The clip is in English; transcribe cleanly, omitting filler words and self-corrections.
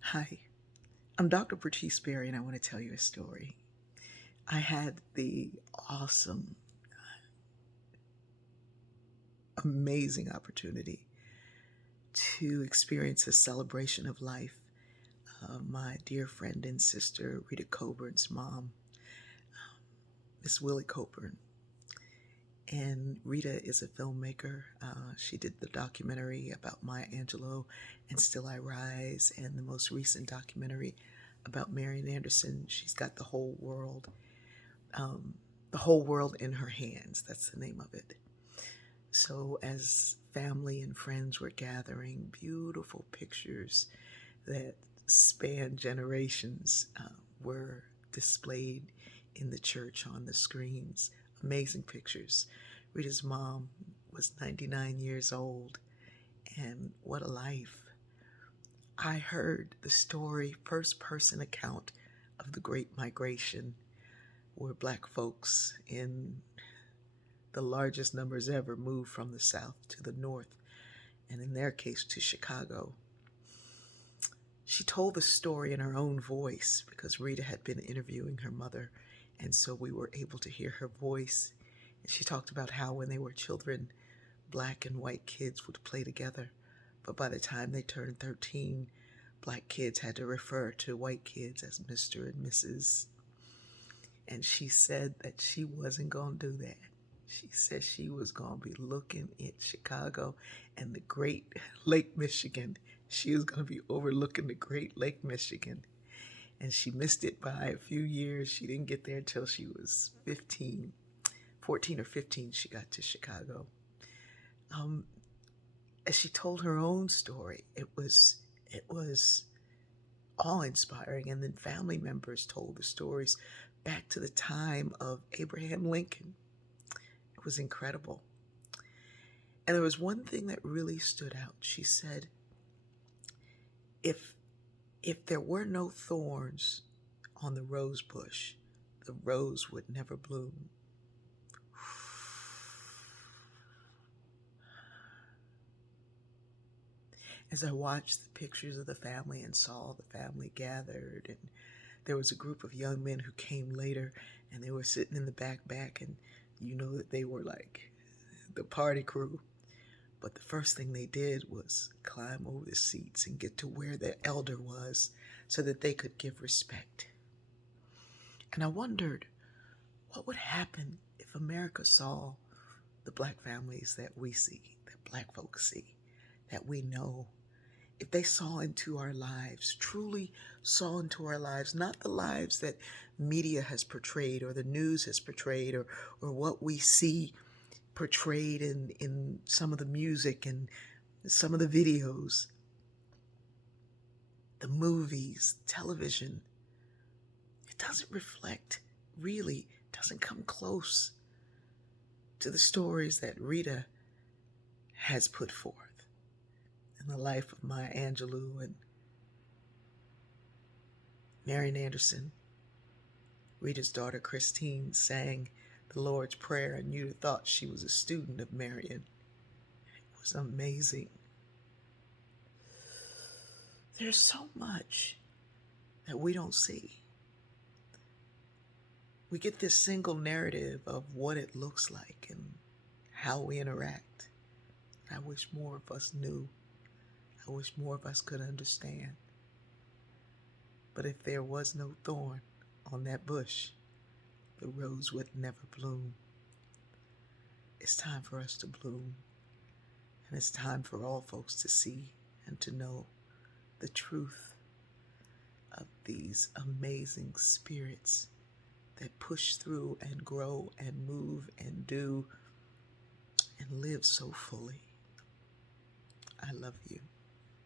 Hi, I'm Dr. Bertice Berry, and I want to tell you a story. I had the awesome, amazing opportunity to experience a celebration of life. My dear friend and sister, Rita Coburn's mom, Miss Willie Coburn. And Rita is a filmmaker. She did the documentary about Maya Angelou and Still I Rise, and the most recent documentary about Marian Anderson. She's got um, the whole world in her hands. That's the name of it. So, as family and friends were gathering, beautiful pictures that span generations were displayed in the church on the screens. Amazing pictures. Rita's mom was 99 years old, and what a life. I heard the story, first person account of the Great Migration, where black folks in the largest numbers ever moved from the South to the North, and in their case to Chicago. She told the story in her own voice because Rita had been interviewing her mother, and so we were able to hear her voice. And she talked about how when they were children, black and white kids would play together, but by the time they turned 13, black kids had to refer to white kids as Mr. and Mrs. And she said that she wasn't going to do that. She said she was going to be looking at Chicago and the Great Lake Michigan. She was going to be overlooking the Great Lake Michigan. And she missed it by a few years. She didn't get there until she was 15, 14 or 15, she got to Chicago. Um, as she told her own story, it was awe-inspiring. And then family members told the stories back to the time of Abraham Lincoln. It was incredible. And there was one thing that really stood out. She said, if there were no thorns on the rose bush, the rose would never bloom. As I watched the pictures of the family and saw the family gathered, and there was a group of young men who came later, and they were sitting in the back, and you know that they were like the party crew. But the first thing they did was climb over the seats and get to where their elder was so that they could give respect. And I wondered what would happen if America saw the black families that we see, that black folks see, that we know. If they saw into our lives, truly saw into our lives, not the lives that media has portrayed or the news has portrayed or what we see portrayed in some of the music and some of the videos, the movies, television. It doesn't reflect, really, doesn't come close to the stories that Rita has put forth in the life of Maya Angelou and Marian Anderson. Rita's daughter Christine sang the Lord's Prayer, and you'd have thought she was a student of Marian. It was amazing. There's so much that we don't see. We get this single narrative of what it looks like and how we interact. I wish more of us knew. I wish more of us could understand. But if there was no thorn on that bush, the rose would never bloom. It's time for us to bloom, and it's time for all folks to see and to know the truth of these amazing spirits that push through and grow and move and do and live so fully. I love you.